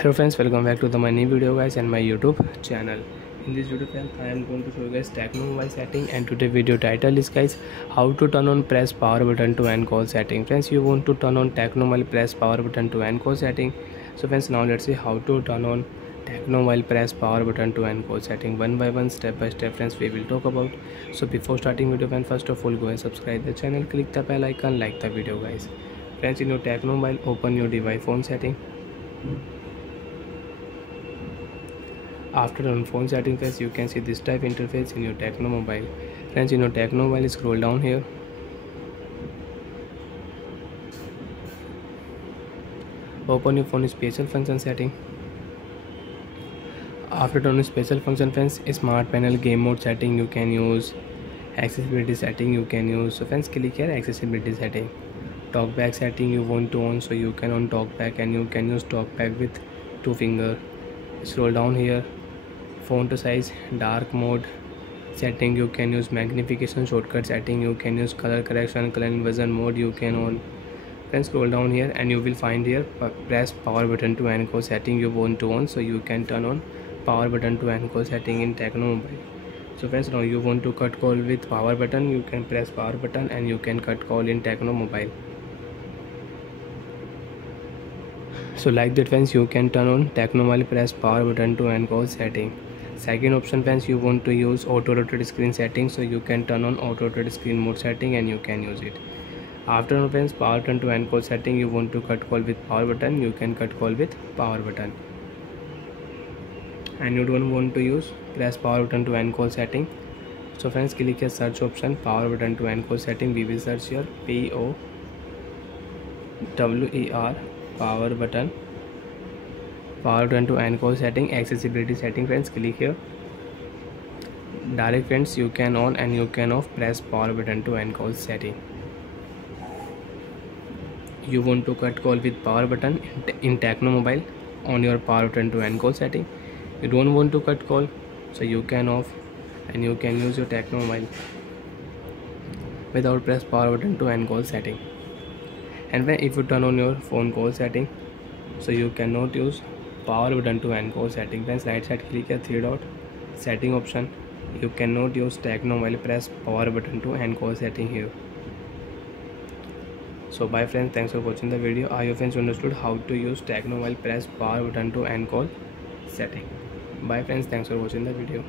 Hello friends, welcome back to my new video guys and my YouTube channel. In this video friends, I am going to show you guys Tecno mobile setting, and today video title is guys how to turn on press power button to end call setting. Friends, you want to turn on Tecno mobile press power button to end call setting. So friends, now let's see how to turn on Tecno mobile press power button to end call setting one by one, step by step friends, we will talk about. So before starting video friends, first of all go and subscribe the channel, click the bell icon, like the video guys. Friends, in your Tecno mobile, open your device phone setting. After on phone setting friends, you can see this type interface in your Tecno mobile. Friends, in your Tecno mobile, scroll down here. Open your phone special function setting. After turning special function friends, smart panel game mode setting you can use, accessibility setting you can use. So friends, click here accessibility setting. Talkback setting you want to on, so you can on talkback and you can use talkback with 2 finger. Scroll down here. Font size, dark mode setting you can use, magnification shortcut setting you can use, color correction, color inversion mode you can on. Then scroll down here and you will find here press power button to end call setting you want to on, so you can turn on power button to end call setting in Tecno mobile. So friends, now you want to cut call with power button, you can press power button and you can cut call in Tecno mobile. So like that friends, you can turn on Tecno mobile press power button to end call setting. Second option friends, you want to use auto rotate screen setting, so you can turn on auto rotate screen mode setting and you can use it. After friends, power button to end call setting, you want to cut call with power button, you can cut call with power button. And you don't want to use press power button to end call setting, so friends, click here search option, power button to end call setting. We will search here POWER power button to end call setting, accessibility setting. Friends, click here. Direct friends, you can on and you can off press power button to end call setting. You want to cut call with power button in Tecno mobile, on your power button to end call setting. You don't want to cut call, so you can off and you can use your Tecno mobile without press power button to end call setting. And when if you turn on your phone call setting, so you cannot use power button to end call setting. Friends, right side click here 3 dot setting option. You cannot use Tecno mobile press power button to end call setting here. So bye friends, thanks for watching the video. I hope friends understood how to use Tecno mobile press power button to end call setting. Bye friends, thanks for watching the video.